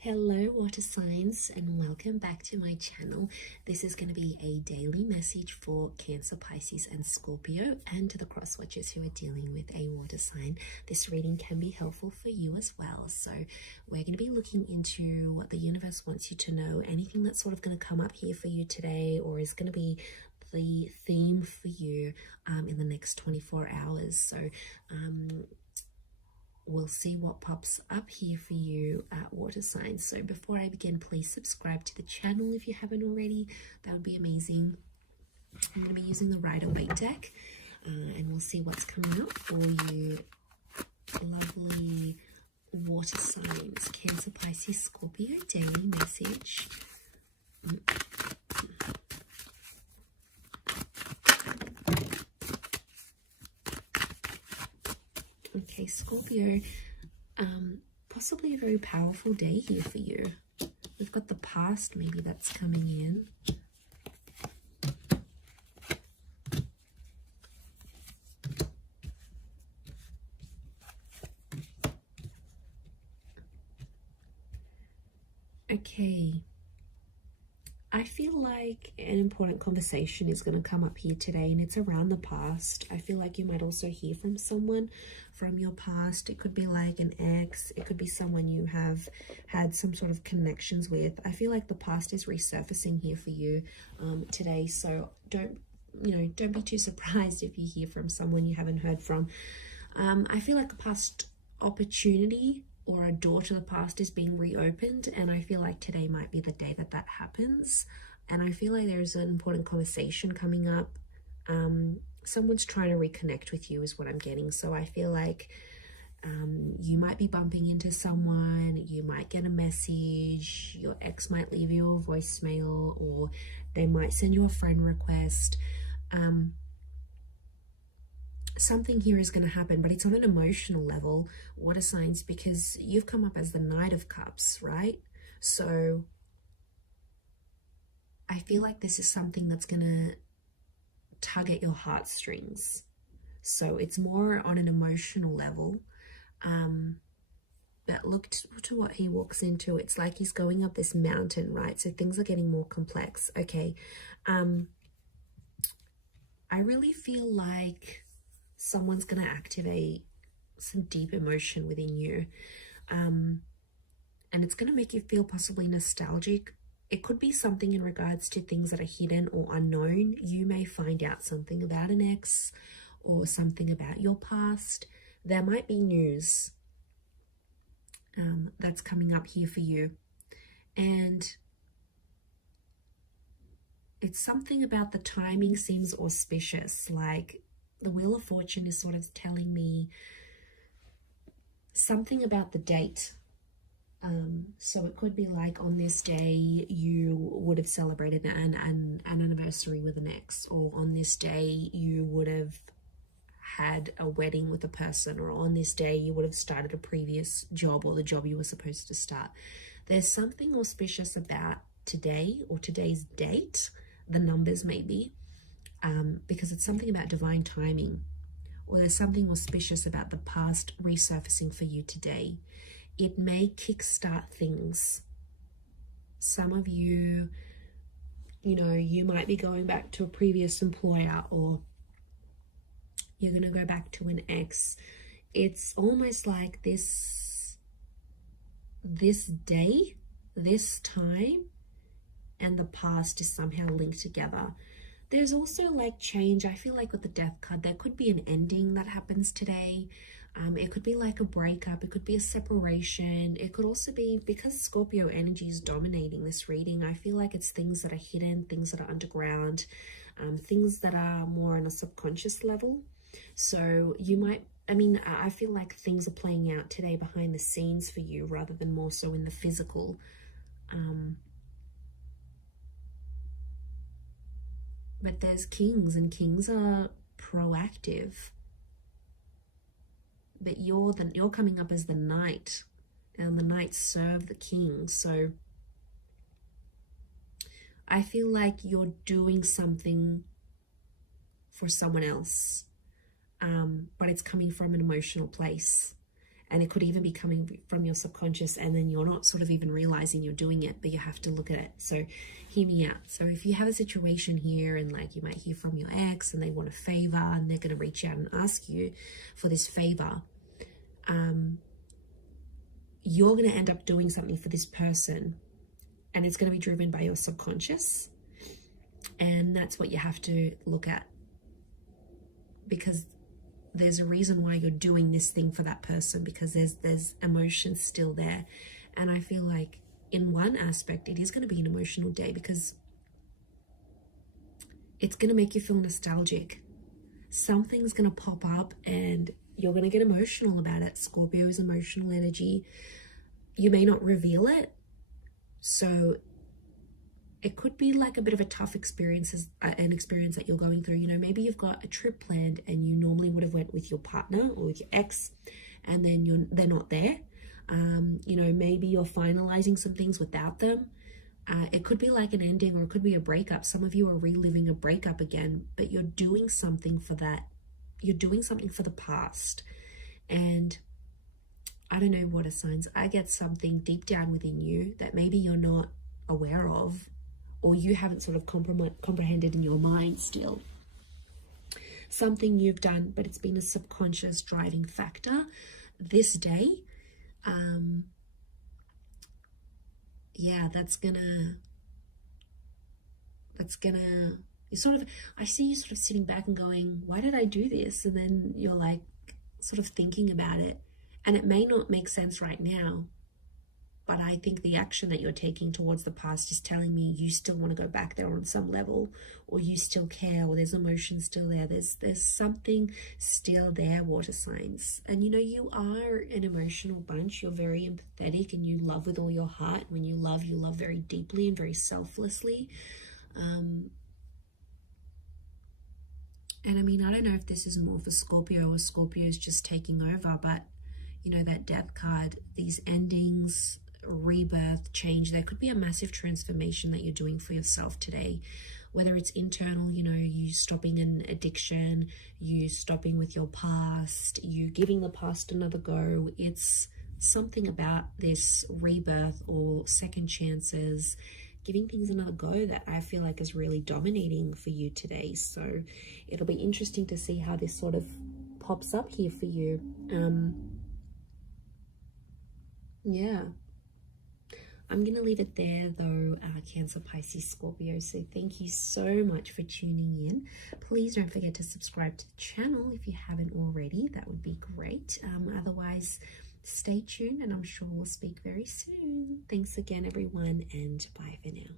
Hello water signs, and welcome back to my channel. This is going to be a daily message for Cancer, Pisces and Scorpio, and to the cross watchers who are dealing with a water sign. This reading can be helpful for you as well. So we're going to be looking into what the universe wants you to know, anything that's sort of going to come up here for you today, or is going to be the theme for you in the next 24 hours. So we'll see what pops up here for you at water signs. So before I begin, please subscribe to the channel if you haven't already. That would be amazing. I'm going to be using the Rider-Waite deck, and we'll see what's coming up for you. Lovely water signs, Cancer, Pisces, Scorpio, daily message. Okay, Scorpio, possibly a very powerful day here for you. We've got the past, maybe that's coming in. Okay. I feel like an important conversation is going to come up here today, and it's around the past. I feel like you might also hear from someone from your past. It could be like an ex. It could be someone you have had some sort of connections with. I feel like the past is resurfacing here for you today. So don't be too surprised if you hear from someone you haven't heard from. I feel like a past opportunity or a door to the past is being reopened, and I feel like today might be the day that that happens. And I feel like there's an important conversation coming up. Someone's trying to reconnect with you is what I'm getting. So I feel like you might be bumping into someone, you might get a message, your ex might leave you a voicemail, or they might send you a friend request. Something here is going to happen, but it's on an emotional level, water signs, because you've come up as the Knight of Cups, right? So I feel like this is something that's going to tug at your heartstrings. So it's more on an emotional level. But look to what he walks into. It's like he's going up this mountain, right? So things are getting more complex. Okay. I really feel like someone's going to activate some deep emotion within you. And it's going to make you feel possibly nostalgic. It could be something in regards to things that are hidden or unknown. You may find out something about an ex or something about your past. There might be news that's coming up here for you. And it's something about the timing seems auspicious, like the Wheel of Fortune is sort of telling me something about the date. So it could be like on this day you would have celebrated an anniversary with an ex, or on this day you would have had a wedding with a person, or on this day you would have started a previous job or the job you were supposed to start. There's something auspicious about today or today's date, the numbers maybe. Because it's something about divine timing, or there's something auspicious about the past resurfacing for you today. It may kickstart things. Some of you, you might be going back to a previous employer, or you're going to go back to an ex. It's almost like this day, this time, and the past is somehow linked together. There's also like change. I feel like with the Death card, there could be an ending that happens today. It could be like a breakup. It could be a separation. It could also be, because Scorpio energy is dominating this reading, I feel like it's things that are hidden, things that are underground, things that are more on a subconscious level. So you might, I feel like things are playing out today behind the scenes for you rather than more so in the physical. But there's kings, and kings are proactive. But you're coming up as the knight, and the knights serve the king. So I feel like you're doing something for someone else, but it's coming from an emotional place. And it could even be coming from your subconscious, and then you're not sort of even realizing you're doing it, but you have to look at it. So hear me out. So if you have a situation here, and like you might hear from your ex and they want a favor, and they're going to reach out and ask you for this favor, you're going to end up doing something for this person, and it's going to be driven by your subconscious. And that's what you have to look at, because there's a reason why you're doing this thing for that person, because there's emotions still there. And I feel like in one aspect, it is going to be an emotional day, because it's going to make you feel nostalgic. Something's going to pop up and you're going to get emotional about it. Scorpio is emotional energy. You may not reveal it. So it could be like a bit of a tough experience, an experience that you're going through. You know, maybe you've got a trip planned and you normally would have went with your partner or with your ex, and then they're not there. You know, maybe you're finalizing some things without them. It could be like an ending, or it could be a breakup. Some of you are reliving a breakup again, but you're doing something for that. You're doing something for the past. And I don't know, water signs, I get something deep down within you that maybe you're not aware of, or you haven't sort of comprehended in your mind still. Something you've done, but it's been a subconscious driving factor this day. Yeah, that's gonna, you sort of, I see you sort of sitting back and going, why did I do this? And then you're like sort of thinking about it, and it may not make sense right now, but I think the action that you're taking towards the past is telling me you still want to go back there on some level, or you still care, or there's emotion still there. There's something still there, water signs. And you know, you are an emotional bunch. You're very empathetic, and you love with all your heart. When you love very deeply and very selflessly. And I mean, I don't know if this is more for Scorpio, or Scorpio is just taking over, but you know, that death card, these endings, rebirth, change, there could be a massive transformation that you're doing for yourself today, whether it's internal, you know, you stopping an addiction, you stopping with your past, you giving the past another go. It's something about this rebirth or second chances, giving things another go, that I feel like is really dominating for you today. So it'll be interesting to see how this sort of pops up here for you. Yeah, I'm going to leave it there though, Cancer, Pisces, Scorpio. So thank you so much for tuning in. Please don't forget to subscribe to the channel if you haven't already. That would be great. Otherwise, stay tuned, and I'm sure we'll speak very soon. Thanks again, everyone, and bye for now.